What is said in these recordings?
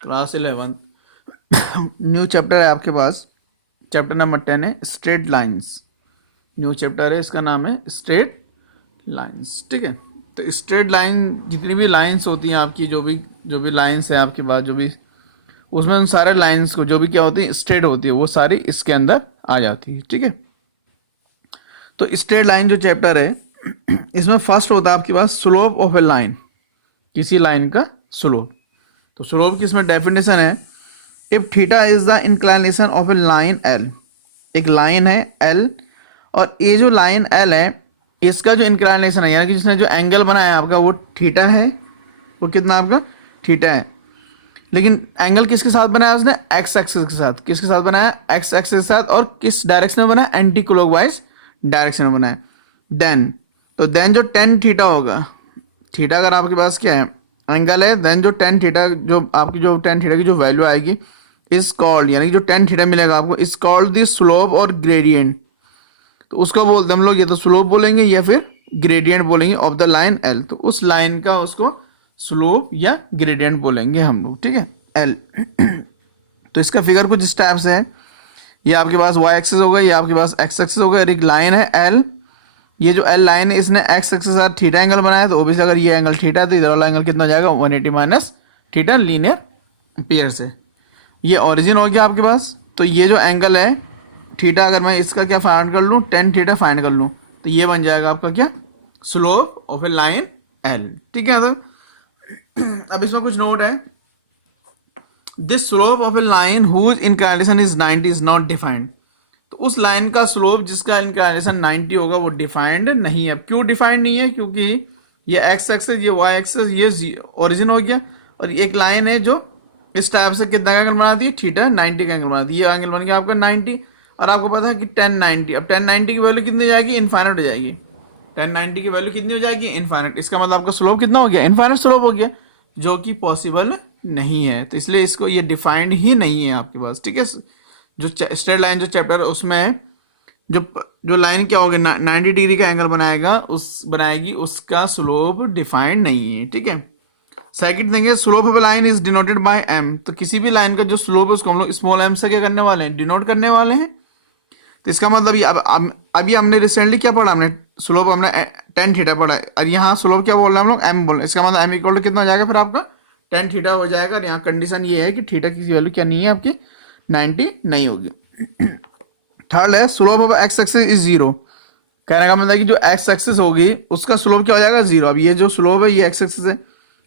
Class 11 new chapter है आपके पास। Chapter number 10 है स्ट्रेट लाइंस। न्यू चैप्टर है, इसका नाम है स्ट्रेट लाइंस। ठीक है, तो स्ट्रेट लाइन जितनी भी लाइंस होती हैं आपकी, जो भी लाइंस है आपके पास, जो भी उसमें उन सारे लाइंस को जो भी क्या होती है स्ट्रेट होती है, वो सारी इसके अंदर आ जाती है। ठीक है, तो स्ट्रेट लाइन जो चैप्टर है इसमें फर्स्ट होता है आपके पास स्लोप ऑफ ए लाइन, किसी लाइन का स्लोप। तो स्लोप की इसमें डेफिनेशन है, if theta is the inclination of a line L. एक लाइन है एल, और ये जो लाइन एल है इसका जो इंक्लाइनेशन है, यानी कि जिसने जो एंगल बनाया है आपका, वो थीटा है। वो कितना आपका थीटा है, लेकिन एंगल किसके साथ बनाया उसने? एक्स एक्सिस के साथ। किसके साथ बनाया? एक्स एक्सिस के साथ। और किस डायरेक्शन में बनाया? एंटी क्लॉकवाइज डायरेक्शन में बनाया। देन तो देन जो टेन थीटा होगा, थीटा अगर आपके पास क्या है एंगल है, देन जो टेन थीटा जो आपकी जो टेन थीटा की जो वैल्यू आएगी इज कॉल्ड, यानी कि जो टेन थीटा मिलेगा आपको इज कॉल्ड द स्लोप और ग्रेडियंट। तो उसको बोलते हम लोग या तो स्लोप बोलेंगे या फिर ग्रेडियंट बोलेंगे ऑफ द लाइन एल। तो उस लाइन का उसको स्लोप या ग्रेडियंट बोलेंगे हम लोग। ठीक है, एल। तो इसका फिगर कुछ इस टाइप से है, ये आपके पास वाई एक्सिस होगा, ये आपके पास एक्स एक्सिस होगा, और एक लाइन है एल। ये जो एल लाइन है इसने एक्स एक्सिस के साथ थीटा एंगल बनाया, तो ओबियसली अगर ये एंगल थीटा है तो इधर वाला एंगल कितना हो जाएगा? 180 माइनस थीटा लीनियर पेयर से। ये ओरिजिन हो गया आपके पास। तो ये जो एंगल है थीटा, अगर मैं इसका क्या फाइंड कर लूँ, टेन थीटा फाइंड कर लूँ, तो ये बन जाएगा आपका क्या? Slope of a line L. ठीक है, तो अब इसमें कुछ नोट है। This slope of a line whose inclination is 90 is not defined. तो उस लाइन का स्लोप जिसका इंक्लाइनेशन 90 होगा वो डिफाइंड नहीं है। अब क्यों डिफाइंड नहीं है? क्योंकि ये एक्स एक्सिस, ये वाई एक्सिस, ये ओरिजिन हो गया, और एक लाइन है जो इस टाइप से कितना का एंगल बनाती है? थीटा 90 का एंगल बनाती है। ये एंगल बन गया आपका 90, और आपको पता है कि 1090। अब 1090 की वैल्यू कितनी हो जाएगी? इनफाइनाइट हो जाएगी। 1090 की वैल्यू कितनी हो जाएगी? इनफाइनाइट। इसका मतलब आपका स्लोप कितना हो गया? इनफाइनाइट स्लोप हो गया, जो कि पॉसिबल नहीं है। तो इसलिए इसको ये डिफाइंड ही नहीं है आपके पास। ठीक है, जो स्ट्रेट लाइन जो चैप्टर है उसमें है, जो जो लाइन क्या होगी 90 डिग्री का एंगल बनाएगी उसका स्लोप डिफाइंड नहीं है। ठीक है, सेकंड थिंग है slope of line is denoted by M. तो किसी भी लाइन का जो स्लोप है उसको हम लोग स्मॉल एम से क्या करने वाले हैं? डिनोट करने वाले हैं। तो इसका मतलब ये अभी हमने रिसेंटली क्या पढ़ा? हमने स्लोप हमने टेन थीटा पढ़ा है, और यहाँ स्लोप क्या बोल रहे हैं हम लोग? एम बोल रहे हैं। इसका मतलब एम इक्वल टू कितना हो जाएगा फिर आपका? टेन थीटा हो जाएगा। और यहाँ कंडीशन ये है कि थीटा की वैल्यू क्या नहीं है आपकी? 90 नहीं होगी। थर्ड है slope of x axis is zero. कहने का मतलब है कि जो एक्स एक्सिस होगी उसका स्लोप क्या हो जाएगा? जीरो। अब ये जो स्लोप है ये एक्स एक्सिस है,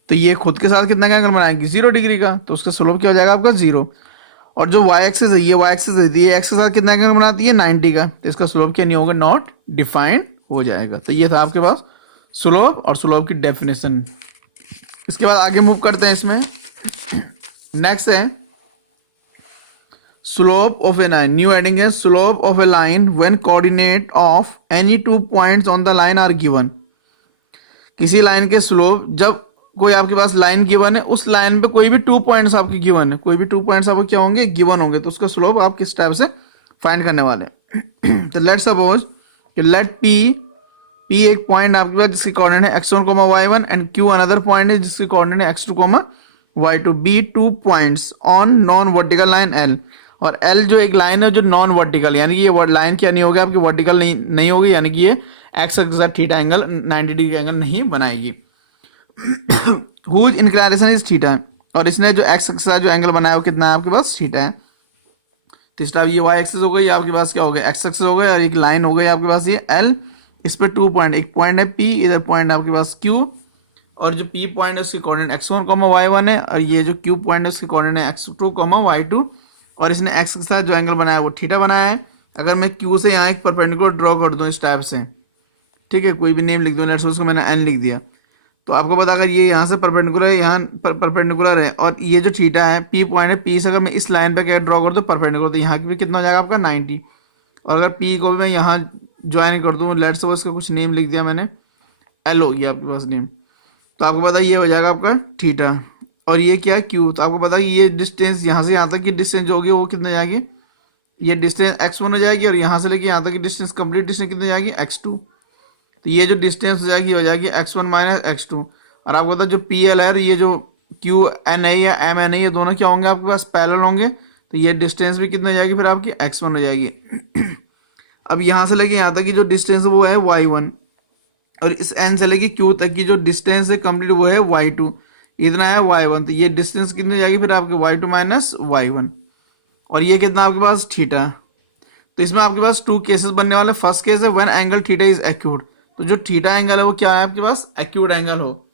तो ये खुद के साथ कितना का एंगल बनाएगी? 0 डिग्री का, तो उसका स्लोप क्या हो जाएगा आपका? 0। और जो वाई एक्सिस है, ये वाई एक्सिस है, ये एक्स के साथ कितना एंगल बनाती है? 90 का, तो इसका स्लोप क्या नहीं होगा? नॉट डिफाइंड हो जाएगा। तो ये था आपके पास स्लोप और स्लोप की डेफिनेशन। इसके बाद आगे मूव करते हैं इसमें। नेक्स्ट है slope of a line. New heading है slope of a line when coordinate of any two points on the line are given. किसी लाइन के स्लोप, जब कोई आपके पास लाइन गिवन है, उस लाइन पे कोई भी 2 पॉइंट्स आपके गिवन है, कोई भी 2 पॉइंट्स आपको क्या होंगे? गिवन होंगे, तो उसका स्लोप आप किस टाइप से फाइंड करने वाले हैं? तो लेट सपोज कि लेट पी एक पॉइंट आपके पास जिसकी कोऑर्डिनेट है x1 y1, and q another point है जिसकी कोऑर्डिनेट है x2 y2। Be 2 points on non vertical line l। और l जो एक लाइन है जो नॉन वर्टिकल, यानी कि ये लाइन क्या नहीं होगी आपकी? वर्टिकल नहीं होगी, यानी कि ये एक्स के साथ थीटा एंगल 90 डिग्री का एंगल नहीं बनाएगी। Whose inclination is theta. और इसने जो एक्स के साथ जो एंगल बनाया वो कितना है आपके पास? थीटा है। तीसरा ये वाई एक्सिस हो गई, आपके पास क्या हो गया? एक्स एक्सिस हो गया, और एक लाइन हो गई आपके पास ये एल। इस पे 2 पॉइंट, एक पॉइंट है पी, इधर पॉइंट है आपके पास क्यू, और जो पी पॉइंट है उसकी कोऑर्डिनेट x1 y1 है, और ये जो क्यू पॉइंट है उसकी कोऑर्डिनेट है x2 y2। और इसने एक्स के साथ जो एंगल बनाया वो थीटा बनाया है। अगर मैं क्यू से यहाँ एक परपेंडिकुलर ड्रॉ कर दूँ इस टाइप से, ठीक है, कोई भी नेम लिख दूँ, लेट्स उसको मैंने एन लिख दिया, तो आपको पता अगर ये यहाँ से परपेंडिकुलर है, यहाँ परपेंडिकुलर है, और ये जो थीटा है पी पॉइंट है, पी से अगर मैं इस लाइन पे क्या ड्रॉ कर दूँ परपेंडिकुलर, तो यहाँ की भी कितना हो जाएगा आपका? 90। और अगर पी को भी मैं यहाँ ज्वाइन कर दूँ, लेट्स सपोज इसका कुछ नेम लिख दिया मैंने, एल हो गया आपके पास नेम, तो आपको पता ये हो जाएगा आपका थीटा। और ये क्या है? क्यू। तो आपको पता है ये डिस्टेंस यहाँ से यहाँ तक की डिस्टेंस जो होगी वो कितने जाएगी? ये डिस्टेंस x1 हो जाएगी, और यहाँ से लेके यहाँ तक की डिस्टेंस कंप्लीट डिस्टेंस कितनी जाएगी? x2। तो ये जो डिस्टेंस हो जाएगी x1 माइनस x2। और आपको पता जो पी एल है, ये जो क्यू एन आई या एम एन आई, ये दोनों क्या होंगे आपके पास, पैरेलल होंगे। तो ये डिस्टेंस भी कितनी हो जाएगी फिर आपकी, x1 हो जाएगी। अब यहाँ से लेके यहाँ तक की जो डिस्टेंस वो है y1, और इस n से लेके q तक की जो डिस्टेंस है कंप्लीट वो है y2, इतना है y1। तो ये डिस्टेंस कितनी हो जाएगी फिर आपके, y2 माइनस y1, और ये कितना आपके पास थीटा। तो इसमें आपके पास टू केसेस बनने वाले। फर्स्ट केस है when angle theta is acute, तो जो थीटा एंगल है वो क्या है आपके पास, एक्यूट एंगल हो,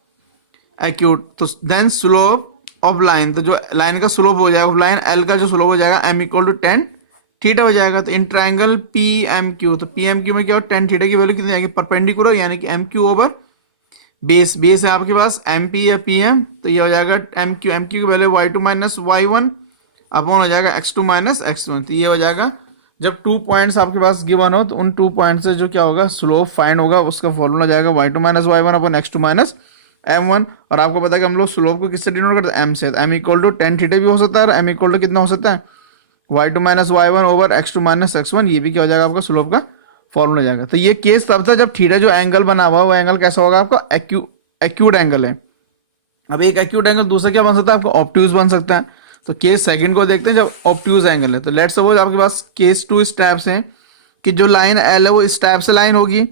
एक्यूट। तो देन स्लोप ऑफ लाइन, तो जो लाइन का स्लोप हो जाएगा, लाइन एल का जो स्लोप हो जाएगा m equal to tan theta हो जाएगा। तो in triangle P M Q, तो पी एम क्यू में क्या हो, टेन थीटा की वैल्यू कितनी आएगी, परपेंडिकुलर, यानी कि M Q over base, base है आपके पास एम पी या पी एम, तो ये हो जाएगा एम क्यू की value y2 minus y1 upon हो जाएगा x2 माइनस x1। तो ये हो जाएगा जब 2 पॉइंट्स आपके पास गिवन हो तो उन 2 पॉइंट से जो क्या होगा, स्लोप फाइंड होगा, उसका फॉर्मूला जाएगा y2 minus y1 upon x2 minus m1। और आपको पता है कि हम लोग स्लोप को किससे डिनोट करते हैं, m से। m equal to tan theta भी हो सकता है, और m इक्वल टू कितना हो सकता है, y2 minus y1 over x2 minus x1, ये भी क्या हो जाएगा आपका स्लोप का फॉर्मूला जाएगा। तो ये केस तब था जब थीटा जो एंगल बना हुआ वो एंगल कैसा होगा आपका, एक्यूट एंगल है। अब एक एक्यूट एंगल दूसरा क्या बन सकता है आपका, ऑब्ट्यूज बन सकता है। तो केस सेकंड को देखते हैं जब ऑब्ट्यूज एंगल है। तो लेट्स सपोज आपके पास केस 2 इस टाइप से है कि जो लाइन एल है वो इस टाइप से लाइन होगी।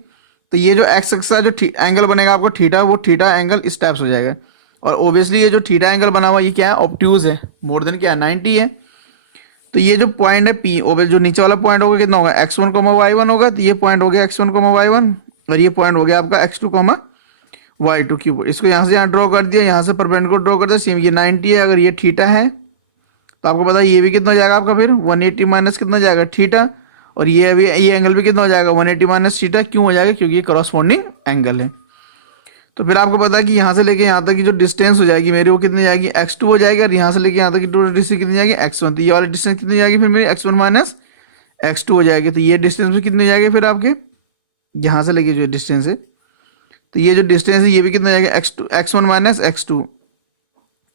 तो ये जो एक्स एक्स का जो एंगल बनेगा आपको थीटा, वो थीटा एंगल इस टाइप से हो जाएगा। और ओब्वियसली ये जो थीटा एंगल बना हुआ ये क्या है, ऑब्ट्यूज है, मोर देन क्या है 90 है। तो ये जो पॉइंट है पी, जो नीचे वाला पॉइंट होगा कितना होगा, x1 y1 होगा। तो ये पॉइंट हो गया x1 y1, और ये पॉइंट हो गया आपका x2 y2 की। इसको यहाँ से यहाँ ड्रॉ कर दिया, यहाँ से परपेंडिकुलर ड्रॉ कर दिया, सेम ये 90 है। अगर ये थीटा है तो आपको पता है ये भी कितना हो जाएगा आपका फिर 180 माइनस कितना हो जाएगा थीटा, और ये अभी ये एंगल भी कितना हो जाएगा 180 माइनस थीटा। क्यों हो जाएगा, क्योंकि ये करॉस्पॉन्डिंग एंगल है। तो फिर आपको पता है कि यहाँ से लेके यहाँ तक की जो डिस्टेंस हो जाएगी मेरी वो कितनी जाएगी, x2 हो जाएगी, और यहाँ से लेके यहाँ तक की टोटल डिस्टेंस कितनी जाएगी, x1। तो ये वाली डिस्टेंस कितनी जाएगी फिर मेरी x1 माइनस x2 हो जाएगी। तो ये डिस्टेंस भी कितनी जाएगी फिर आपके, यहाँ से लेके जो डिस्टेंस है, तो ये जो डिस्टेंस है ये भी कितना जाएगा, x1 माइनस x2।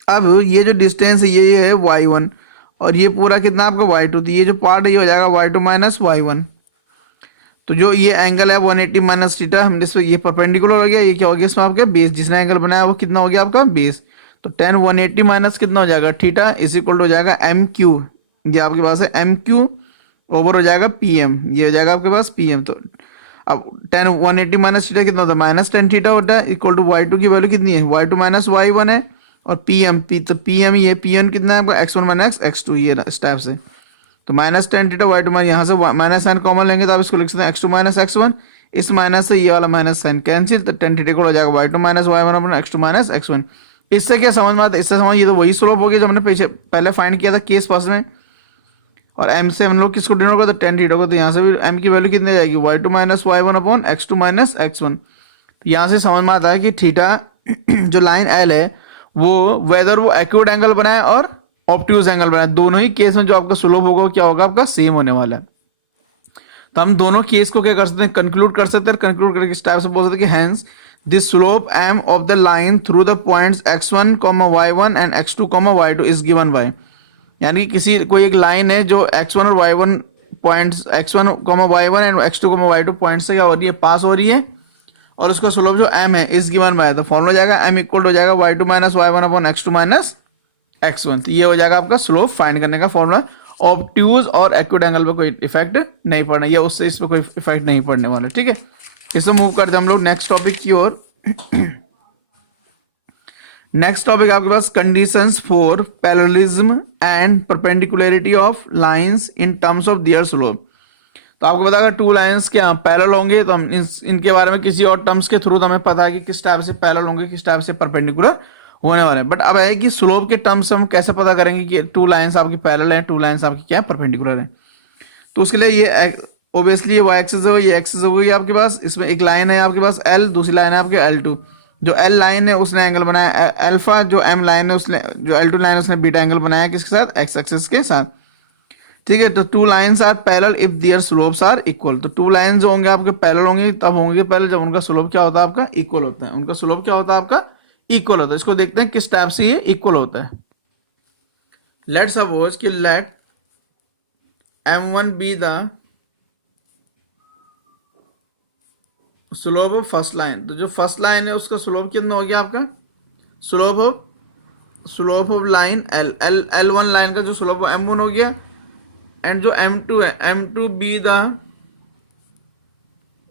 अब ये जो डिस्टेंस है ये है y1, और ये पूरा कितना आपका y2। तो ये जो पार्ट है ये हो जाएगा y2 माइनस y1। तो जो ये एंगल है 180 माइनस थीटा, हम इस पे ये परपेंडिकुलर हो गया, ये क्या हो गया इसमें आपके बेस, जिसने एंगल बनाया वो कितना हो गया आपका बेस। तो 10 180 माइनस कितना हो जाएगा थीटा इज इक्वल हो जाएगा एम क्यू, ये आपके पास है एम क्यू ओवर हो जाएगा पी एम, ये हो जाएगा आपके पास पी एम। तो अब 10 180 माइनस थीटा कितना होता है, माइनस 10 थीटा होता है, इक्वल टू y2 की वैल्यू कितनी है, y2 माइनस y1 है, और पी एम तो पी एम ये पी एम कितना है आपका x1 माइनस x2, ये इस टाइप से। तो माइनस 10 थीटा y2 माइनस, यहाँ से माइनस साइन कॉमन लेंगे तो आप इसको लिख सकते हैं x2 माइनस x1, इस माइनस से ये वाला माइनस साइन कैंसिल, तो 10 थीटा को हो जाएगा y2 माइनस y1 अपना x2 माइनस x1। इससे क्या समझ में आता है, इससे समझ, ये तो वही स्लोप हो गया जो हमने पहले फाइंड किया था केस फर्स्ट में। और m से हम लोग किसको डिनोट करते हैं 10 थीटा को, तो यहाँ से भी m की वैल्यू कितनी आ जाएगी y2 minus y1 upon x2 minus x1। तो यहाँ से समझ में आता है कि थीटा जो लाइन l है वो वेदर वो एक्यूट एंगल बनाए और ऑब्ट्यूज एंगल बनाए, दोनों ही केस में जो आपका स्लोप होगा क्या होगा आपका सेम होने वाला है। तो हम दोनों केस को क्या कर सकते हैं, कंक्लूड कर सकते हैं। कंक्लूड करके इस टाइप से बोल सकते हैं कि hence this slope m of the line through the points x1, y1 and x2, y2 is given by, यानी किसी कोई एक लाइन है जो x1 और y1 points x1, y1 and x2, y2 point से क्या हो रही है, पास हो रही है, और उसका स्लोप जो m है इस गिवन बाय, तो फॉर्मूला जाएगा m इक्वल हो जाएगा y2 minus y1 upon x2 minus x1। तो ये हो जाएगा आपका स्लोप फाइंड करने का फॉर्मूला। ऑब्ट्यूज और एक्यूट एंगल पे कोई इफेक्ट नहीं पड़ना, या उससे इस पे कोई इफेक्ट नहीं पड़ने वाला, ठीक है। इससे मूव करते हैं हम लोग नेक्स्ट टॉपिक की ओर। नेक्स्ट टॉपिक आपके पास conditions for parallelism and perpendicularity of lines in terms of their slope. तो आपको पता है टू लाइंस क्या पैरेलल होंगे, तो हम इनके बारे में किसी और टर्म्स के थ्रू तो हमें पता है कि किस टाइप से पैरेलल होंगे, किस टाइप से परपेंडिकुलर होने वाले हैं। बट अब है कि स्लोप के टर्म्स हम कैसे पता करेंगे कि टू लाइंस आपकी पैरेलल हैं, टू लाइंस आपकी क्या परपेंडिकुलर हैं। तो उसके लिए ये ओबियसली ये वाई एक्सिस है, ये एक्सिस होगी आपके पास, इसमें एक लाइन है आपके पास L, दूसरी लाइन है आपके L2। जो L लाइन है उसने एंगल बनाया अल्फा, जो M लाइन है उसने, जो L2 लाइन है उसने बीटा एंगल बनाया किसके साथ, एक्स एक्सिस के साथ, ठीक है। तो two lines are parallel if their slopes are equal. तो टू लाइंस जो होंगे आपके पैरेलल होंगे तब होंगे पैरेलल जब उनका स्लोप क्या होता है आपका इक्वल होता है, उनका स्लोप क्या होता है आपका इक्वल होता है। इसको देखते हैं किस टाइप से ये इक्वल होता है। लेट सपोज कि let M1 be the slope of first line. तो जो फर्स्ट लाइन है उसका स्लोप कितना हो गया आपका, slope of slope of line L L L one line का जो स्लोप एम वन हो गया, एंड जो एम टू है, M two be the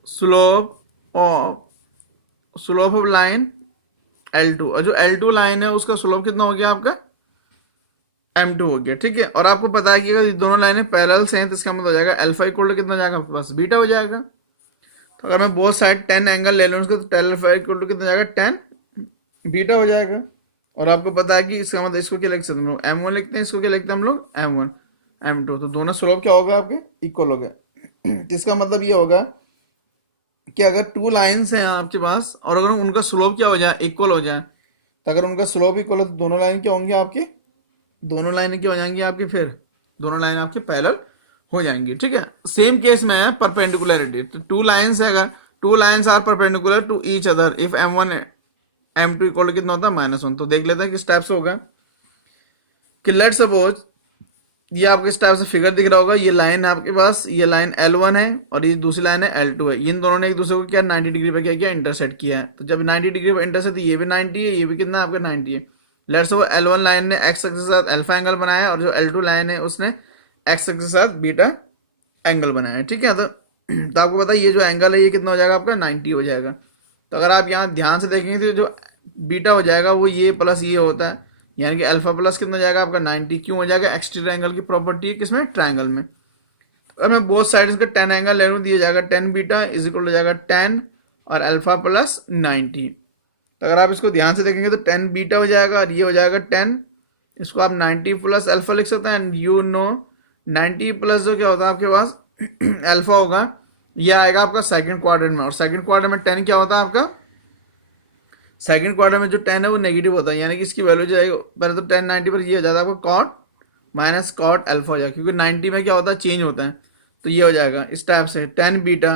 slope of line L two, और जो एल टू लाइन है उसका स्लोप कितना हो गया आपका एम टू हो गया, ठीक है। और आपको पता है कि अगर ये दोनों लाइनें पैरेलल से हैं तो इसका मतलब हो जाएगा अल्फा इक्वल टू कितना हो जाएगा आपके पास बीटा हो जाएगा। तो अगर मैं बोथ साइड 10 एंगल ले लूँ उसको तो टेन अल्फा इक्वल टू कितना हो जाएगा 10 बीटा हो जाएगा। और आपको पता है कि इसका मतलब इसको क्या लिख सकते हैं हम लोग एम वन लिखते हैं, इसको क्या लिखते हैं हम लोग एम वन एम टू, तो दोनों स्लोप क्या होगा आपके इक्वल हो गए। इसका मतलब ये होगा कि अगर टू लाइन्स हैं आपके पास और अगर उनका स्लोप क्या हो जाए इक्वल हो जाए, तो अगर उनका स्लोप इक्वल हो तो दोनों लाइन क्या होंगी आपकी, दोनों लाइनें क्या हो जाएंगी आपकी, फिर दोनों लाइन आपके पैरेलल हो जाएंगी, ठीक है। सेम केस में है परपेंडिकुलरिटी, तो टू लाइन्स है, अगर two lines are perpendicular to each other if M one M two equal कितना होता है -1। तो देख लेते हैं किस टाइप से होगा कि लेट सपोज ये आपको इस टाइप से फिगर दिख रहा होगा, ये लाइन है आपके पास, ये लाइन L1 है और ये दूसरी लाइन है L2 है, इन दोनों ने एक दूसरे को क्या 90 डिग्री पे क्या किया इंटरसेक्ट किया है। तो जब 90 डिग्री पे इंटरसेक्ट, ये भी 90 है, ये भी कितना आपका 90 है। लेट्स सपोज L1 लाइन ने एक्स एक्सिस के साथ अल्फा एंगल बनाया और जो L2 लाइन है उसने एक्स एक्सिस के साथ बीटा एंगल बनाया है, ठीक है। तो आपको पता है ये जो एंगल है ये कितना हो जाएगा आपका 90 हो जाएगा। तो अगर आप यहाँ ध्यान से देखेंगे तो जो बीटा हो जाएगा वो ये प्लस ये होता है, यानी कि अल्फा प्लस कितना हो जाएगा आपका 90, क्यों हो जाएगा एक्सटीरियर एंगल की प्रॉपर्टी है किसमें ट्रायंगल में। तो अगर मैं बोथ साइड का 10 एंगल ले लूँ दिया जाएगा 10 बीटा इज इक्वल हो जाएगा 10 और अल्फा प्लस 90। तो अगर आप इसको ध्यान से देखेंगे तो 10 बीटा हो जाएगा और ये हो जाएगा 10, इसको आप 90 प्लस अल्फा लिख सकते हैं। एंड यू नो 90 प्लस जो क्या होता है आपके पास अल्फा होगा, ये आएगा आपका सेकंड क्वाड्रेंट में, और सेकंड क्वाड्रेंट में 10 क्या होता है आपका, सेकंड क्वार्टर में जो 10 है वो नेगेटिव होता है, यानी कि इसकी वैल्यू जो है पहले तो 10 90 पर ये हो जाता है आपको कॉट माइनस कॉट अल्फा हो जाएगा, क्योंकि 90 में क्या होता है चेंज होता है। तो ये हो जाएगा इस टाइप से 10 बीटा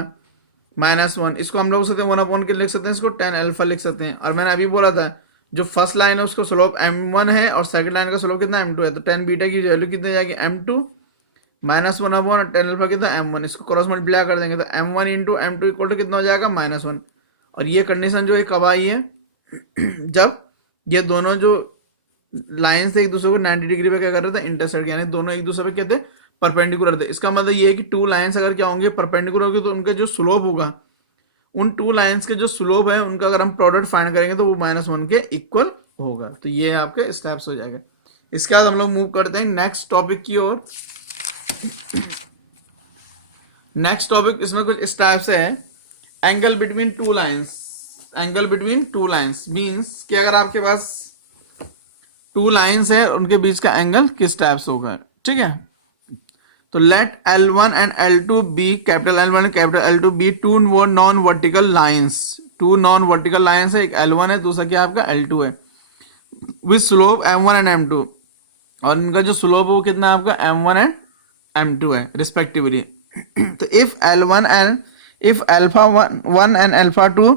-1, इसको हम लोग सकते हैं 1/के लिख सकते हैं, इसको 10 अल्फा लिख सकते हैं। और मैंने अभी बोला था जो फर्स्ट लाइन है उसको स्लोप m1 है और सेकंड लाइन का स्लोप कितना m2 है, तो 10 बीटा की वैल्यू कितनी जाएगी m2 -1/, और 10 अल्फा कितना m1, इसको क्रॉस मल्टीप्लाई कर देंगे तो m1 into m2 equal to कितना हो जाएगा -1। और ये कंडीशन जो है कब आई है, जब ये दोनों जो लाइन से एक दूसरे को 90 डिग्री पे क्या कर रहे थे इंटरसेक्ट, यानी दोनों एक दूसरे पे क्या थे परपेंडिकुलर थे। इसका मतलब ये है कि टू लाइंस अगर क्या होंगे परपेंडिकुलर होंगे तो उनका जो स्लोप होगा, उन टू लाइंस के जो स्लोप है उनका अगर हम प्रोडक्ट फाइंड करेंगे तो वो -1 के इक्वल होगा। तो ये आपके स्टेप्स हो जाएगा। इसके बाद हम लोग मूव करते हैं नेक्स्ट टॉपिक की ओर। नेक्स्ट टॉपिक इसमें कुछ इस टाइप से है, angle between two lines. Angle between two lines means कि अगर आपके पास टू लाइंस है उनके बीच का एंगल किस टाइप से होगा, ठीक है। तो let L1 and L2 be, capital L1 and capital L2 be two non vertical lines. Two non vertical lines है, एक L1 है दूसरा क्या आपका L2 है, with slope M1 and M2, और इनका जो स्लोप है वो कितना है आपका M1 एंड M2 है रिस्पेक्टिवली। तो if L1 and if alpha 1 and alpha 2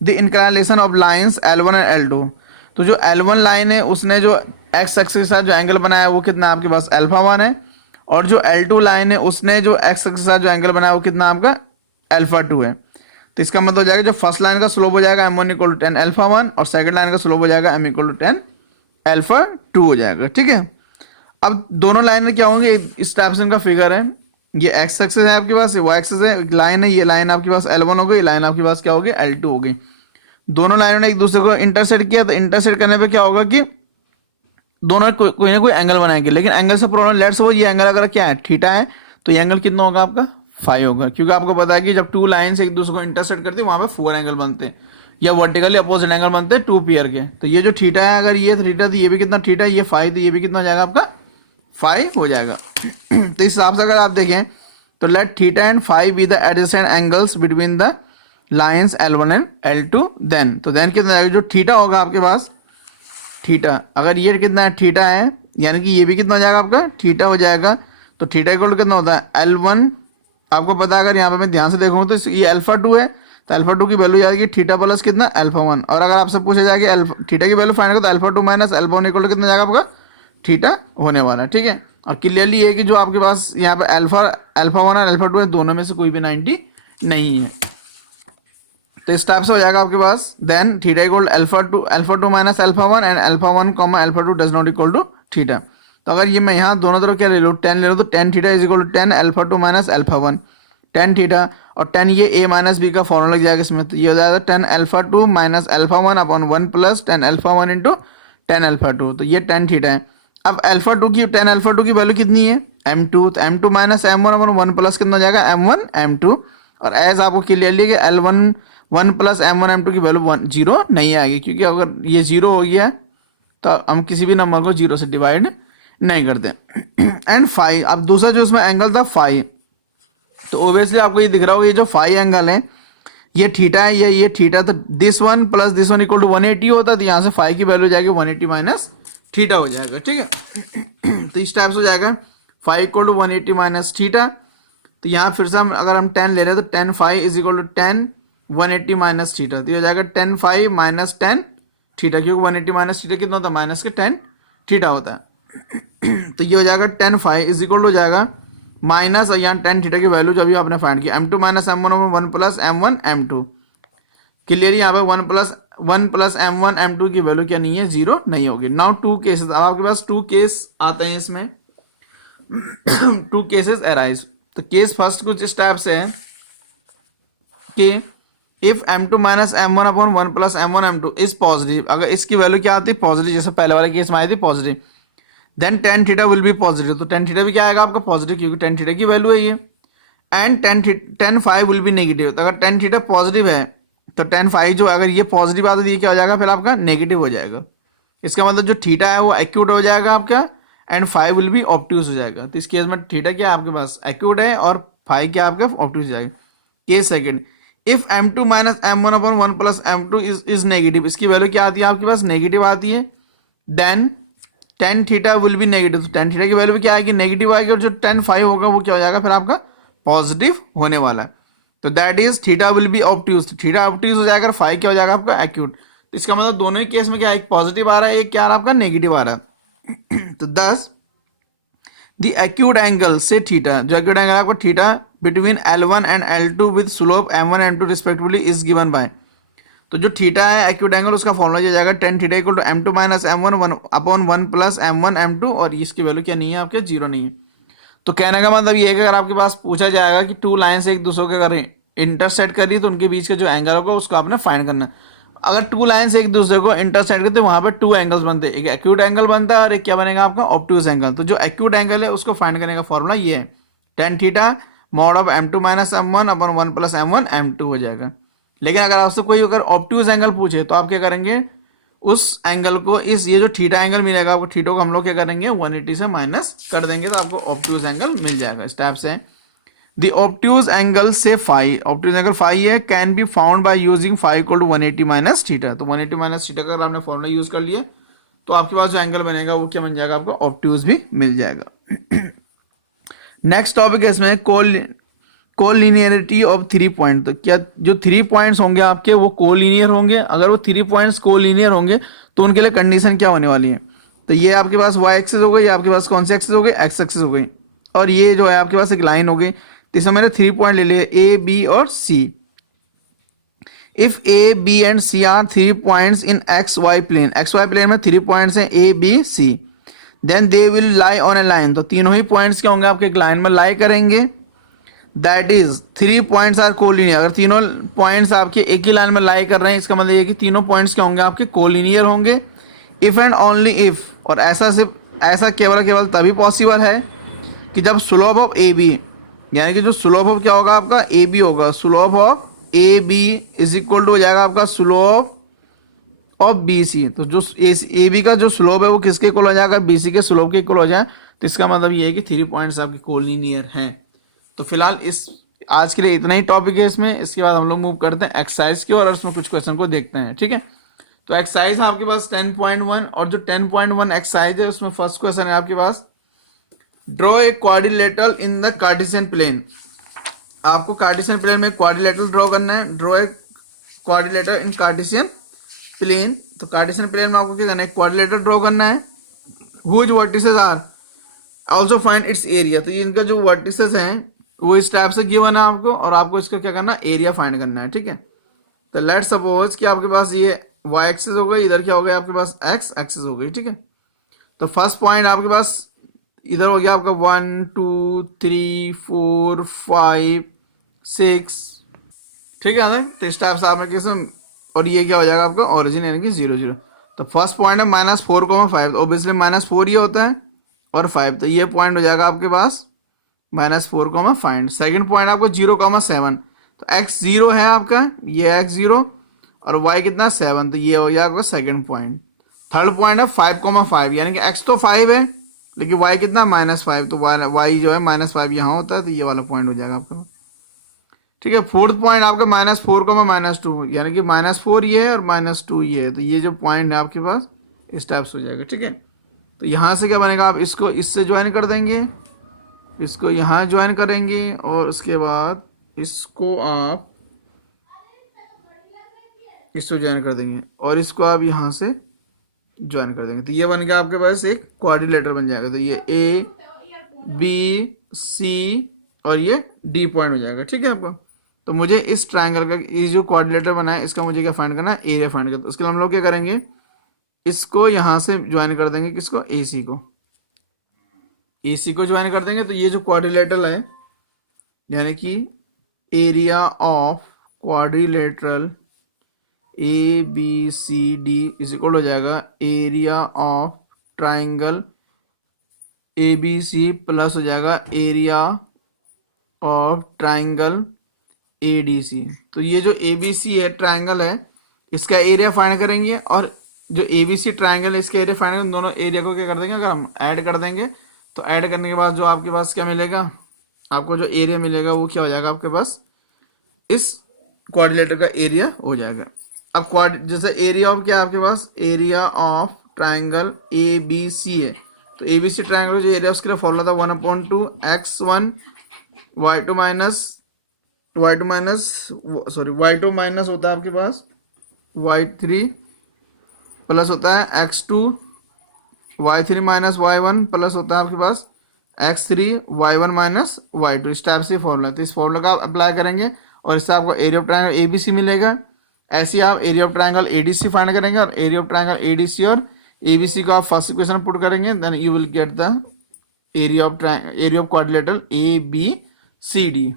the inclination of lines L1 and L2, तो जो L1 लाइन है उसने जो एक्स एक्सिस के साथ जो एंगल बनाया है वो कितना आपके पास अल्फा 1 है, और जो L2 लाइन है उसने जो एक्स एक्सिस के साथ जो एंगल बनाया है वो कितना आपका अल्फा 2 है। तो इसका मतलब हो जाएगा जो फर्स्ट लाइन का स्लोप हो जाएगा m1 इक्वल टू 10 अल्फा 1 और सेकंड लाइन का स्लोप हो जाएगा m इक्वल टू 10 अल्फा 2 हो जाएगा, ठीक है। अब दोनों लाइन क्या होंगे इस टाइप से इनका फिगर है, ये एक्स एक्सिस है आपके पास, ये वाई एक्सिस है, एक लाइन है, ये लाइन आपके पास L1 हो गई, लाइन आपके पास क्या होगी L2 हो गई। दोनों लाइनों ने एक दूसरे को इंटरसेक्ट किया, तो इंटरसेक्ट करने पे क्या होगा कि दोनों कोई ना कोई एंगल बनाएंगे, लेकिन एंगल से प्रॉब्लम, लेट्स सपोज ये एंगल अगर क्या है थीटा है तो ये एंगल कितना होगा आपका 5 होगा, क्योंकि आपको पता है कि जब टू लाइन्स एक दूसरे को इंटरसेक्ट करती है वहां पे 4 एंगल बनते हैं या वर्टिकली अपोजिट एंगल बनते हैं टू पेयर के। तो ये जो थीटा है अगर ये थीटा तो ये भी कितना थीटा, ये 5 तो ये भी कितना हो जाएगा आपका 5 हो जाएगा। तो इस हिसाब से अगर आप देखें तो let theta and 5 be the adjacent angles between the lines L1 and L2, तो देन कितना जाएगा जो थीटा होगा आपके पास, थीटा अगर ये कितना है थीटा है, यानी कि ये भी कितना हो जाएगा आपका थीटा हो जाएगा। तो थीटा इक्वल कितना होता है L1, आपको पता है अगर यहाँ पे मैं ध्यान से देखूंगा तो ये अल्फा 2 है, तो अल्फा 2 की वैल्यू जाएगी थीटा प्लस कितना अल्फा 1, और अगर आपसे पूछा जाए कि थीटा की वैल्यू फाइंड करो तो अल्फा 2 माइनस अल्फा 1 इक्वल कितना जाएगा आपका थीटा होने वाला है, ठीक है। और क्लियरली ये कि जो आपके पास यहाँ पे अल्फा 1 और अल्फा 2 है दोनों में से कोई भी 90 नहीं है। तो इस टाइप से हो जाएगा आपके पास। Then theta equal alpha two minus alpha one and alpha one comma alpha two does not equal to theta. तो अगर ये मैं यहाँ दोनों तरफ क्या ले लूँ, 10 ले लूँ, तो 10 theta is equal to 10 alpha two minus alpha one 10 theta, और 10 ये a माइनस बी का फॉर्मूला लग जाएगा इसमें, तो ये हो जाएगा 10 alpha two minus alpha one upon 1 plus 10 alpha one into 10 alpha two, तो ये 10 थीटा है। अब अल्फा टू की 10 अल्फा टू की वैल्यू कितनी है, m2, तो m2 minus m1 upon 1 plus कितना हो जाएगा m1 m2, और एज आपको क्लियरली कि L1 1 प्लस m1 m2 की वैल्यू 0 नहीं आएगी, क्योंकि अगर ये 0 हो गया तो हम किसी भी नंबर को 0 से डिवाइड नहीं करते। एंड फाई, अब दूसरा जो इसमें एंगल था फाई, तो ओबियसली आपको ये दिख रहा होगा ये जो फाई एंगल है ये थीटा है, ये थीटा, तो this one plus this one equal to 180 होता है, तो यहाँ से फाई की वैल्यू जाएगी 180 माइनस थीटा हो जाएगा, ठीक है। तो इस टाइप से हो जाएगा phi equal to 180 minus theta. तो यहाँ फिर से हम अगर हम 10 ले रहे हैं तो 10 phi is equal to 10 180 minus theta, तो ये हो जाएगा 10 फाई माइनस 10 थीटा, क्योंकि 180 माइनस थीटा कितना होता है, माइनस के 10 थीटा होता है। तो ये हो जाएगा 10 फाई इज इक्वल टू जाएगा माइनस यहाँ 10 थीटा की वैल्यू जो अभी आपने फाइंड की m2 minus m1 over 1 plus m1 m2, clear यहाँ पे 1 प्लस m1 m2 की वैल्यू क्या नहीं है, 0 नहीं होगी। नाउ टू केसेस, अब आपके पास 2 केस आते हैं इसमें 2 केसेस अराइज। तो केस फर्स्ट कुछ इस टाइप से है कि if m2 minus m1 upon 1 plus m1 m2 is positive, अगर इसकी वैल्यू क्या आती है पॉजिटिव, जैसे पहले वाले केस में आई थी positive, then tan theta will be positive, तो टेन थीटा भी क्या आएगा आपका पॉजिटिव, क्योंकि टेन थीटा की वैल्यू है ये। And ten five will be negative, तो अगर टेन थीटा पॉजिटिव है तो टेन फाइव जो अगर ये पॉजिटिव आता है तो ये क्या हो जाएगा फिर आपका नेगेटिव हो जाएगा। इसका मतलब जो थीटा है वो एक्यूट हो जाएगा आपका and five will be obtuse हो जाएगा। तो इस केस में थीटा क्या आपके पास एक्यूट है और फाइव क्या आपका ऑब्ट्यूज हो जाएगा। Case second, if m2 minus m1 upon 1 plus m2 is negative, इसकी वैल्यू क्या आती है आपके पास नेगेटिव आती है, then tan theta will be negative, तो टेन थीटा की वैल्यू क्या आएगी नेगेटिव आएगी, और जो टेन फाइव होगा वो क्या हो जाएगा फिर आपका पॉजिटिव होने वाला है। तो that is theta will B obtuse, theta obtuse हो जाएगा, फाइव क्या हो जाएगा आपका एक्यूट। तो इसका मतलब दोनों ही केस में क्या एक पॉजिटिव आ रहा है, एक क्या आ रहा है आपका नेगेटिव आ रहा है। तो दस द एक्यूट एंगल से थीटा, जो एक्यूट एंगल आपका theta between L1 and L2 with slope m1 m2 respectively is given by, तो जो थीटा है एक्यूट एंगल उसका फॉर्मूला दिया जाएगा tan theta equal to m2 minus m1 upon 1 plus m1 m2, और इसकी वैल्यू क्या नहीं है आपके 0 नहीं है। तो कहने का मतलब ये है कि अगर आपके पास पूछा जाएगा कि टू लाइन्स एक दूसरे के अगर इंटरसेक्ट कर रही तो उनके बीच का जो एंगल होगा उसको आपने फाइंड करना है। अगर टू लाइन्स एक दूसरे को इंटरसेक्ट करते वहां पर टू एंगल्स बनते हैं, एक एक्यूट एंगल बनता है और एक क्या बनेगा आपका ऑब्ट्यूज एंगल। तो जो एक्यूट एंगल है उसको फाइंड करने का फॉर्मूला ये है tan theta mod of m2 minus m1 upon 1 plus m1 m2 हो जाएगा। लेकिन अगर आपसे कोई अगर ऑब्ट्यूज एंगल पूछे तो आप क्या करेंगे, उस एंगल को इस ये जो थीटा एंगल मिलेगा आपको थीटा को हम लोग क्या करेंगे 180 से माइनस कर देंगे, तो आपको ऑब्ट्यूज एंगल मिल जाएगा। इस टाइप से द ऑब्ट्यूज एंगल से फाई, ऑब्ट्यूज एंगल फाई है, can be found by using phi equal to 180 minus theta. तो 180 माइनस थीटा का अगर आपने फॉर्मूला यूज कर लिया तो आपके पास जो एंगल बनेगा वो क्या बन जाएगा आपको ऑब्ट्यूज भी मिल जाएगा। नेक्स्ट टॉपिक है इसमें कोलिनियरिटी ऑफ 3 पॉइंट। तो क्या जो 3 पॉइंट्स होंगे आपके वो कोलिनियर होंगे, अगर वो 3 पॉइंट्स कोलिनियर होंगे तो उनके लिए कंडीशन क्या होने वाली है। तो ये आपके पास y एक्सिस हो गई, ये आपके पास कौन सी एक्सिस हो गई x एक्सिस हो गई, और ये जो है आपके पास एक लाइन हो गई। तो इसमें मैंने 3 पॉइंट ले लिए a b और c। If a b and c are 3 points in xy plane, xy plane में 3 पॉइंट्स हैं a b c, then they will lie on a line. तो तीनों ही पॉइंट्स क्या होंगे आपके एक लाइन में लाई करेंगे, that is 3 points are collinear. अगर तीनों पॉइंट्स आपके एक ही लाइन में लाई कर रहे हैं इसका मतलब ये कि तीनों पॉइंट्स क्या होंगे आपके कोलिनियर होंगे। इफ एंड ओनली इफ, और ऐसा केवल तभी पॉसिबल है कि जब स्लोप ऑफ ए बी, यानी कि जो स्लोप ऑफ क्या होगा आपका ए बी होगा, slope of A B is equal to हो जाएगा आपका स्लोप ऑफ बी सी। तो जो ए बी का जो स्लोप है वो किसके इक्वल हो जाएगा, बी सी के स्लोप के इक्वल हो जाए। तो इसका मतलब ये है कि 3 पॉइंट्स आपके कोलिनियर हैं। तो फिलहाल इस आज के लिए इतना ही टॉपिक है इसमें, इसके बाद हम लोग मूव करते हैं एक्सरसाइज की और उसमें कुछ क्वेश्चन को देखते हैं, ठीक है। तो एक्सरसाइज आपके पास 10.1 और जो 10.1 एक्सरसाइज है उसमें फर्स्ट क्वेश्चन है आपके पास draw a quadrilateral in the Cartesian plane. आपको कार्टेशियन प्लेन में क्वाड्रिलेटरल ड्रॉ करना है, draw a quadrilateral in Cartesian plane. तो कार्टेशियन प्लेन में आपको क्या करना है, क्वाड्रिलेटरल ड्रॉ करना है, whose vertices are also find its area. तो इनका जो वर्टिसेस हैं वो इस टाइप से गिवन है आपको, और आपको इसका क्या करना है एरिया फाइंड करना है, ठीक है। तो लेट सपोज कि आपके पास ये वाई एक्सिस हो गई, इधर क्या हो गया आपके पास एक्स एक्सिस हो गई, ठीक है। तो फर्स्ट पॉइंट आपके पास इधर हो गया आपका 1 2 3 4 5 6, ठीक है ना। तो इस टाइप से आपने किस, और ये क्या हो जाएगा आपका ओरिजिन यानी कि 0 0। तो फर्स्ट पॉइंट है -4,5, ऑब्वियसली -4 ये होता है और 5, तो ये पॉइंट हो जाएगा आपके पास -4, फाइंड। सेकंड पॉइंट आपको 0,7, तो x 0 है आपका, ये x 0 और y कितना 7, तो ये हो गया आपका सेकंड पॉइंट। थर्ड पॉइंट है 5,5, यानी कि x तो 5 है लेकिन y कितना -5, तो y जो है -5 यहाँ होता है, तो ये वाला पॉइंट हो जाएगा आपका, ठीक है। फोर्थ पॉइंट आपका -4, -2, यानी कि -4 ये है और -2 ये है, तो ये जो पॉइंट है आपके पास इस टाइप से हो जाएगा, ठीक है। तो यहाँ से क्या बनेगा, आप इसको इससे ज्वाइन कर देंगे, इसको यहाँ ज्वाइन करेंगे और उसके बाद इसको आप इसको ज्वाइन कर देंगे और इसको आप यहाँ से ज्वाइन कर देंगे, तो ये बन गया आपके पास एक क्वाड्रिलेटर बन जाएगा। तो ये ए बी सी और ये डी पॉइंट हो जाएगा, ठीक है आपको। तो मुझे इस ट्रायंगल का ये जो क्वाड्रिलेटर बना है इसका मुझे क्या फाइंड करना है, एरिया फाइंड करना है। उसके लिए हम लोग क्या करेंगे, इसको यहाँ से ज्वाइन कर देंगे, किसको, एसी को ज्वाइन कर देंगे। तो ये जो क्वाड्रिलेटरल है यानी कि area of quadrilateral A B C D is equal हो जाएगा area of triangle A B C plus हो जाएगा area of triangle A D C. तो ये जो ए बी सी है ट्राइंगल है, इसका एरिया फाइंड करेंगे और जो ए बी सी ट्राइंगल है इसका एरिया फाइंड करेंगे। दोनों एरिया को क्या कर देंगे, अगर हम ऐड कर देंगे तो ऐड करने के बाद जो आपके पास क्या मिलेगा, आपको जो एरिया मिलेगा वो क्या हो जाएगा आपके पास, इस क्वाड्रिलेटर का एरिया हो जाएगा। अब क्वाड जैसे एरिया ऑफ क्या आपके पास, area of triangle A B C है, तो ए बी सी ट्राइंगल जो एरिया उसके लिए फॉर्मूला था 1/2 x1 y2 माइनस होता है आपके पास y3 प्लस होता है x2 y3 minus y1 plus होता है आपके पास x3 y1 माइनस y2, इस टाइप से फॉर्मूला। तो इस फॉर्मूला का आप अप्लाई करेंगे और इससे आपको एरिया ऑफ ट्रायंगल एबीसी मिलेगा। ऐसे ही आप area of triangle ADC find करेंगे और एरिया ऑफ ट्रायंगल एडीसी और एबीसी को आप फर्स्ट इक्वेशन पुट करेंगे, then you will get the area of quadrilateral A B C D.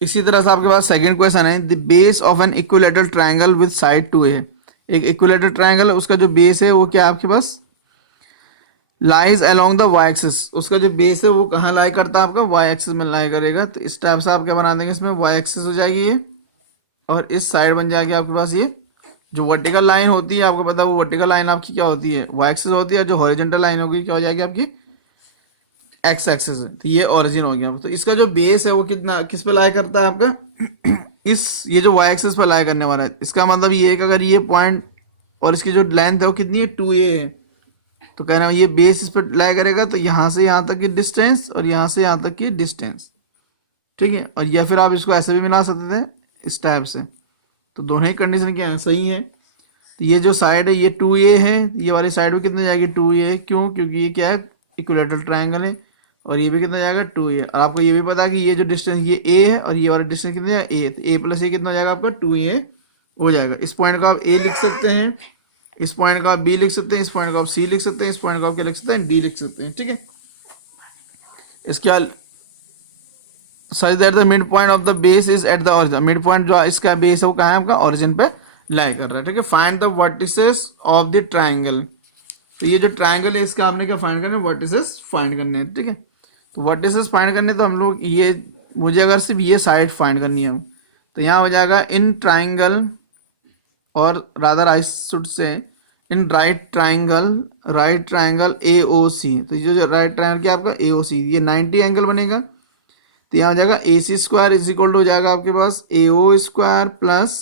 इसी तरह से आपके पास सेकंड क्वेश्चन है, the base of an equilateral triangle with side 2 है। एक इक्विलेटरल ट्रायंगल है, उसका जो बेस है वो क्या आपके पास lies along the Y axis, उसका जो बेस है वो कहाँ लाई करता है, आपका वाई एक्सिस में लाई करेगा। तो इस टाइप से आप क्या बना देंगे, इसमें वाई एक्सिस हो जाएगी ये और इस साइड बन जाएगी आपके पास ये जो वर्टिकल लाइन होती है, आपको पता है वो वर्टिकल लाइन आपकी क्या होती है, वाई एक्सिस होती है। जो हॉरिजॉन्टल लाइन होगी क्या हो जाएगी आपकी, एक्स एक्सिस है। तो ये ओरिजिन हो गया। तो इसका जो बेस है वो कितना किस पे लाई करता है आपका ये जो वाई एक्सिस पे लाई करने वाला है। इसका मतलब ये है कि अगर ये पॉइंट और इसकी जो लेंथ है वो कितनी है 2a है, तो कहना ये बेस इस पर लाई करेगा, तो यहाँ से यहाँ तक की डिस्टेंस और यहाँ से यहाँ तक की डिस्टेंस, ठीक है। और या फिर आप इसको ऐसे भी मिला सकते थे इस टाइप से, तो दोनों ही कंडीशन क्या है, सही है। तो ये जो साइड है ये 2a है, ये वाली साइड भी कितने जाएगी 2a, क्यों, क्योंकि ये क्या है इक्विलेटरल ट्रायंगल है। और ये भी कितना जाएगा 2a। और आपको ये भी पता है कि ये जो डिस्टेंस ये a है और ये वाला डिस्टेंस कितना जाएगा a, तो a प्लस a कितना हो जाएगा आपका 2a हो जाएगा। इस पॉइंट को आप a लिख सकते हैं, इस पॉइंट को आप b लिख सकते हैं, इस पॉइंट को आप c लिख सकते हैं, इस पॉइंट को आप क्या लिख सकते हैं d लिख सकते हैं, ठीक है। इसके such that the mid point of the base is at the origin, mid point जो इसका बेस है वो कहाँ है आपका ओरिजिन पे लाई कर रहा है, ठीक है। Find the vertices of the triangle, तो ये जो ट्राइंगल है इसका आपने क्या फाइंड करना है, वर्टिसेस फाइंड करने हैं, ठीक है। तो वर्टिसेस फाइंड करने तो हम लोग ये मुझे अगर सिर्फ ये साइड फाइंड करनी है तो यहाँ हो जाएगा इन ट्राइंगल, और rather I should say in right triangle A ओ सी। तो ये जो राइट ट्राइंगल क्या आपका ए ओ सी, ये 90 एंगल बनेगा। तो यहाँ हो जाएगा ए सी स्क्वायर इज इक्वल टू हो जाएगा आपके पास ए O square plus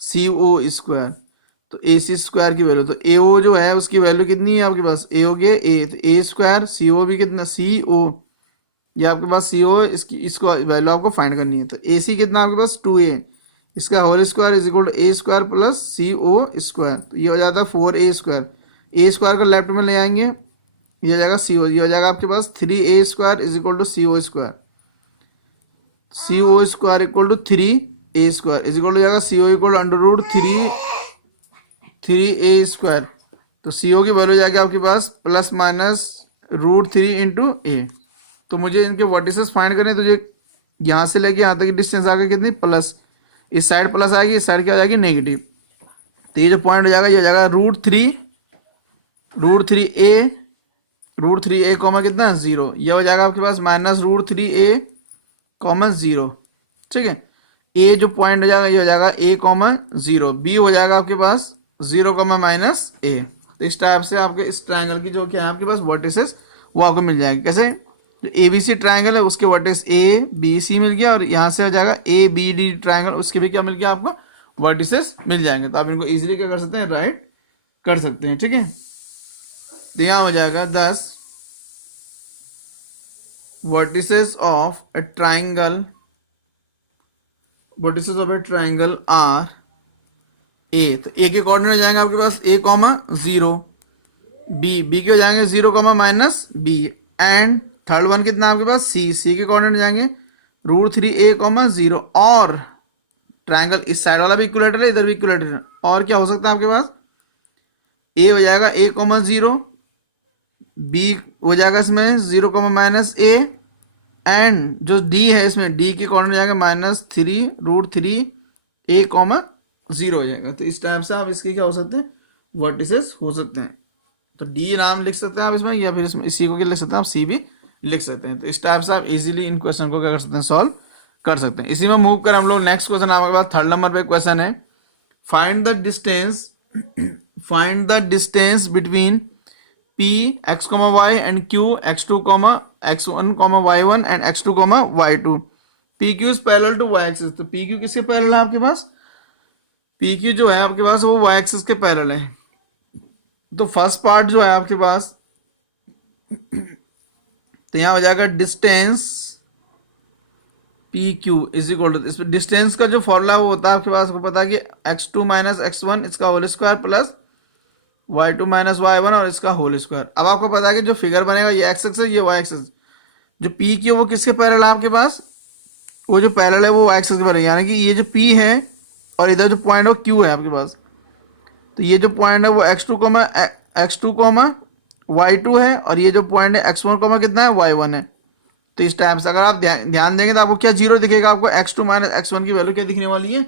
C O square. तो ए सी स्क्वायर की वैल्यू, तो ए ओ जो है उसकी वैल्यू कितनी है आपके पास, ए हो गया ए, तो ए स्क्वायर, सी ओ भी कितना सी ओ, ये आपके पास सी ओ, इसको वैल्यू आपको फाइंड करनी है। तो ए सी कितना आपके पास 2a, इसका whole square is equal to A square plus C O square. तो ये हो जाता है 4a स्क्वायर, ए स्क्वायर को लेफ्ट में ले आएंगे, ये हो जाएगा सी ओ, ये हो जाएगा आपके पास 3a square is equal to C O square, C O square equal to 3a a square is equal हो जाएगा C O equal under root three a square. तो सी ओ की वैल्यू जाएगी आपके पास plus minus root three into a. तो मुझे इनके वर्टिसेस फाइंड करने, तो ये यहाँ से लेके यहाँ तक की डिस्टेंस आ गई कितनी, प्लस, इस साइड प्लस आएगी, इस साइड क्या हो जाएगी, नेगेटिव। तो ये जो पॉइंट हो जाएगा ये हो जाएगा रूट थ्री ए कॉमा कितना 0, ये हो जाएगा आपके पास माइनस रूट थ्री ए कॉमा 0। ठीक है, ए जो पॉइंट हो जाएगा ये हो जाएगा ए कॉमा 0, बी हो जाएगा आपके पास 0 कॉमा माइनस ए। तो इस टाइप से आपके इस ट्रायंगल की जो क्या है आपके पास वर्टिसेस वो आपको मिल जाएगी। कैसे, जो ए बी सी ट्राइंगल है उसके वर्टेक्स ए बी सी मिल गया, और यहाँ से हो जाएगा ए बी डी ट्राइंगल, उसके भी क्या मिल गया आपको, वर्टिसेस मिल जाएंगे। तो आप इनको इजीली क्या कर सकते हैं, राइट कर सकते हैं। ठीक है, तो यहाँ हो जाएगा 10 vertices of a triangle are A. तो ए के कोऑर्डिनेट हो जाएंगे आपके पास ए कॉमा 0, बी के हो जाएंगे 0 comma minus B, and third one कितना आपके पास सी के कोऑर्डिनेट जाएंगे रूट थ्री ए कॉमा 0। और ट्राइंगल इस साइड वाला भी इक्विलेटरल है, इधर भी इक्विलेटरल है, और क्या हो सकता है आपके पास, ए हो जाएगा ए कॉमा 0, बी हो जाएगा इसमें 0 कॉमा माइनस ए, एंड जो डी है इसमें डी के कोऑर्डिनेट जाएगा माइनस थ्री रूट थ्री ए कॉमा 0 हो जाएगा। तो इस टाइप से आप इसके क्या हो सकते हैं, वर्टिसेस हो सकते हैं। तो डी नाम लिख सकते हैं आप इसमें, या फिर इसमें इसी को क्या लिख सकते हैं आप, सी भी लिख सकते हैं। तो इस टाइप से आप इजीली इन क्वेश्चन को क्या कर सकते हैं, सॉल्व कर सकते हैं। इसी में मूव कर हम लोग नेक्स्ट क्वेश्चन आपके पास थर्ड नंबर पे क्वेश्चन है, find the distance between P X comma Y and Q X two comma X one comma Y one and X two comma Y two. P Q is parallel to Y axis. तो P Q किसके parallel है आपके पास, P Q जो है आपके पास वो Y axis के parallel है। तो फर्स्ट पार्ट जो है आपके पास, तो यहां हो जाएगा distance P Q is equal to, इस डिस्टेंस का जो फॉर्मूला वो होता है आपके पास, आपको पता है कि x2 माइनस x1 इसका whole square plus y2 minus y1 और इसका होल स्क्वायर। अब आपको पता है कि जो फिगर बनेगा ये x एक्सिस ये y एक्सिस, जो पी क्यू वो किसके पैरेलल है आपके पास, वो जो पैरेलल है वो y एक्सिस के पैरेलल, यानी कि ये जो p है और इधर जो पॉइंट है वो q है आपके पास। तो ये जो पॉइंट है वो x2 कॉमा y2 है, और ये जो पॉइंट है x1 कॉमा कितना है y1 है। तो इस टाइप से अगर आप ध्यान देंगे तो आपको क्या 0 दिखेगा, आपको x2 माइनस x1 की वैल्यू क्या दिखने वाली है,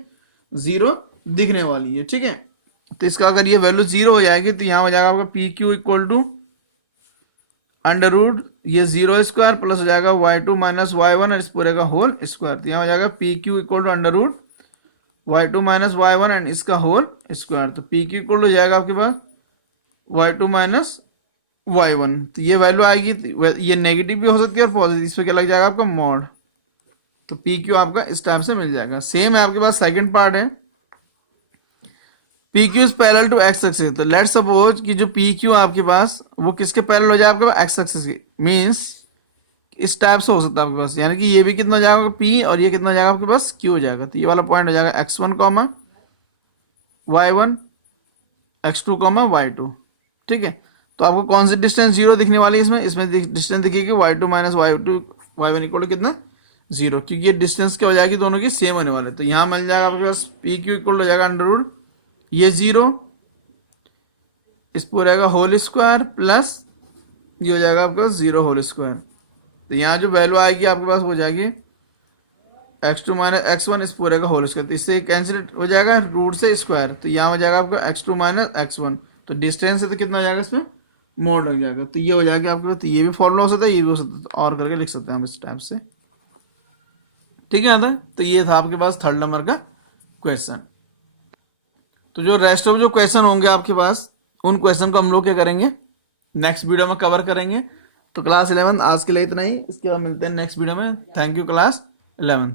0 दिखने वाली है। ठीक है, तो इसका अगर ये वैल्यू 0 हो जाएगी तो यहाँ हो जाएगा आपका P Q equal to under root ये 0 स्क्वायर प्लस हो जाएगा y2 माइनस y1 और इस पूरे का होल स्क्वायर। तो यहाँ हो जाएगा P Q equal to under root y2 minus y1 and इसका होल स्क्वायर। तो पी क्यू इक्वल टू जाएगा आपके पास y2 माइनस y1। तो ये वैल्यू आएगी, ये नेगेटिव भी हो सकती है और पॉजिटिव, इस पे क्या लग जाएगा आपका मॉड। तो पी क्यू आपका इस टाइप से मिल जाएगा। सेम है आपके पास सेकंड पार्ट है, P Q is parallel to X axis. तो लेट्स सपोज कि जो पी क्यू आपके पास वो किसके पैरेलल हो जाए आपके पास, एक्स एक्सिस की, मीन्स इस टाइप से हो सकता है आपके पास, यानी कि ये भी कितना हो जाएगा पी और ये कितना हो जाएगा आपके पास क्यू हो जाएगा। तो ये वाला पॉइंट हो जाएगा x1 comma y1 x2 comma y2। ठीक है, तो आपको कौन सी डिस्टेंस 0 दिखने वाली है इसमें डिस्टेंस दिखेगी y2 minus y1 equal to कितना 0, क्योंकि ये डिस्टेंस क्या हो जाएगी दोनों की सेम होने वाले। तो यहाँ मिल जाएगा आपके पास पी क्यू इक्वल हो जाएगा अंडर रूट ये 0 इस पूरे का होल स्क्वायर प्लस ये हो जाएगा आपके पास 0 होल स्क्वायर। तो यहाँ जो वैल्यू आएगी आपके पास हो जाएगी x2 माइनस x1 इस पूरे का होल स्क्वायर। तो इससे कैंसिल हो जाएगा रूट से स्क्वायर, तो यहाँ हो जाएगा आपका x2 माइनस x1। तो डिस्टेंस है तो कितना हो जाएगा इसमें मोड लग जाएगा। तो ये हो जाएगा आपके पास, तो ये भी फॉर्मूला हो सकता है ये भी हो सकता है, तो और करके लिख सकते हैं हम इस टाइप से। ठीक है आता है, तो ये था आपके पास थर्ड नंबर का क्वेश्चन। तो जो रेस्ट ऑफ जो क्वेश्चन होंगे आपके पास उन क्वेश्चन को हम लोग क्या करेंगे नेक्स्ट वीडियो में कवर करेंगे। तो क्लास 11 आज के लिए इतना ही, इसके बाद मिलते हैं नेक्स्ट वीडियो में। Thank you class 11।